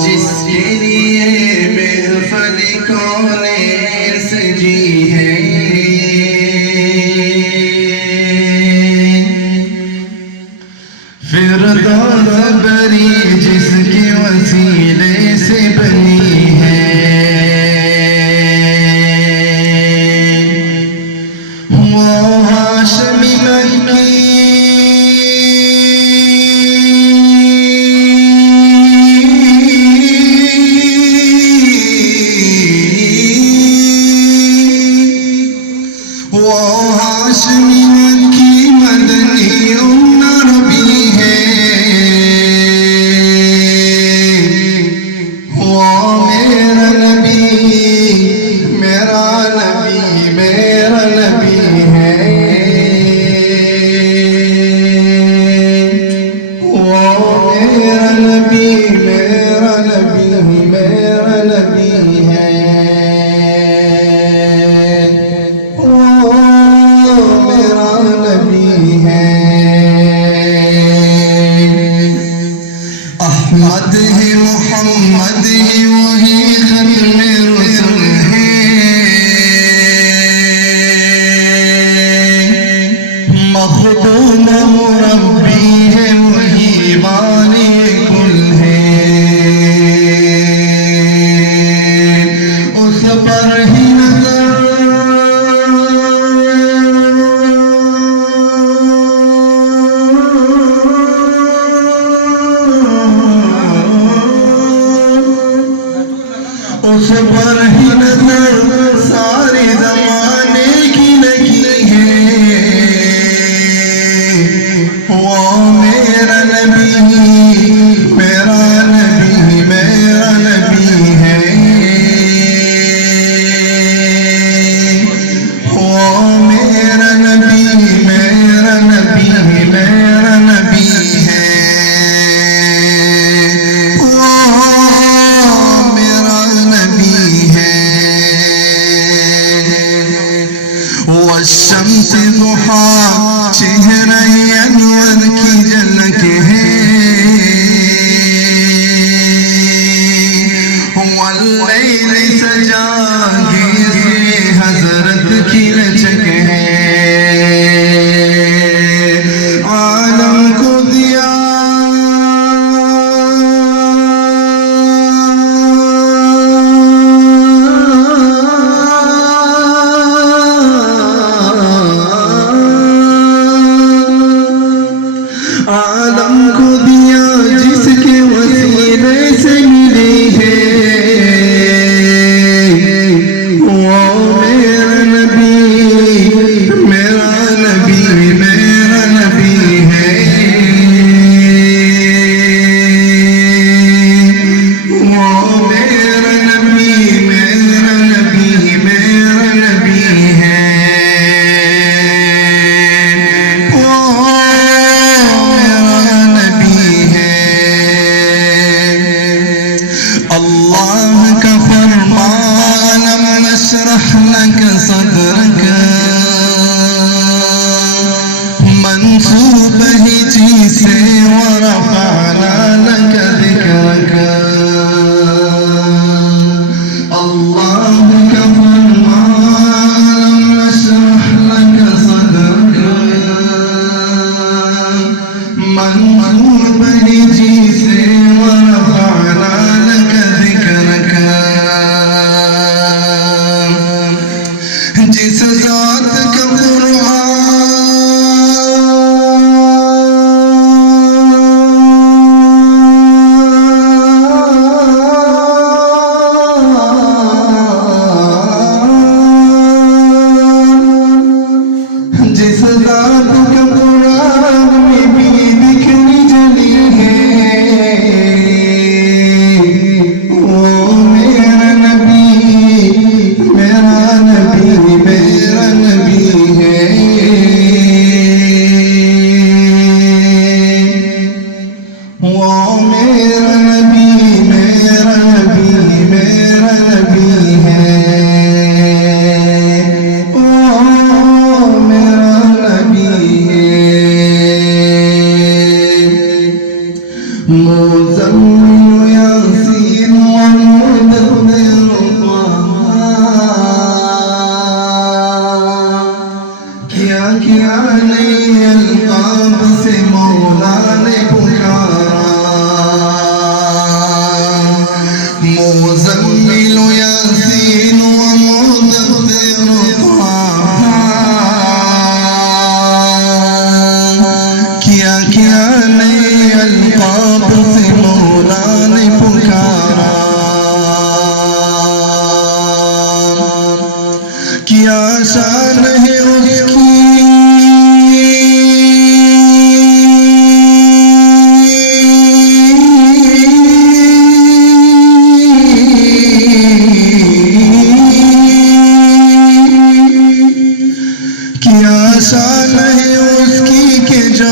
जिसके लिए महफिल कौनें सजी है, फिरदौस बरी जिसके वसीले से बनी है, वो हाशमी मक्की मदनी नबी है, वो मेरा नबी मेरा नबी मेरा नबी है, वो मेरा नबी मेरा नबी मेरा नबी है, अहमद है मोहम्मद है वही खत्म रसूल है, मखदूम मुरब्बी है वही वाली कुल है, उस पर ही उस पर ही नजर सारे जमाने की लगी है, वो मेरा नबी मेरा नबी मेरा नबी है, वो मेरा नबी मेरा नबी मेरा नबी है, शम्स दुहा चेहरा अनवर की झलक है, वल्लैल सजा गिरे हजरत की लचक है, आलम को दिया आलम को दिया जिसके वसीले से मिली है, वो मेरा नबी मेरा नबी मेरा नबी है, वो मेरा नबी मेरा नबी मेरा नबी है, अल्लाह का फरमान नशरह लक सदरक, मंसूब ही जिसे वरफअना लक ज़िक्रक, अल्लाह का फरमान नशरह लक सदरक, मंसूब ही जिसे वरफअना लक ज़िक्रक, जिस ज़ात का जिस ज़ात का कुरान में भी दिखनी जली है, वो मेरा नबी मेरा नबी मेरा नबी है, वो मेरा नबी मेरा नबी मेरा नबी है, मुज़म्मिल यासीन पाप से मौला ने पुकारा, क्या शान है उसकी शान है उसकी के जो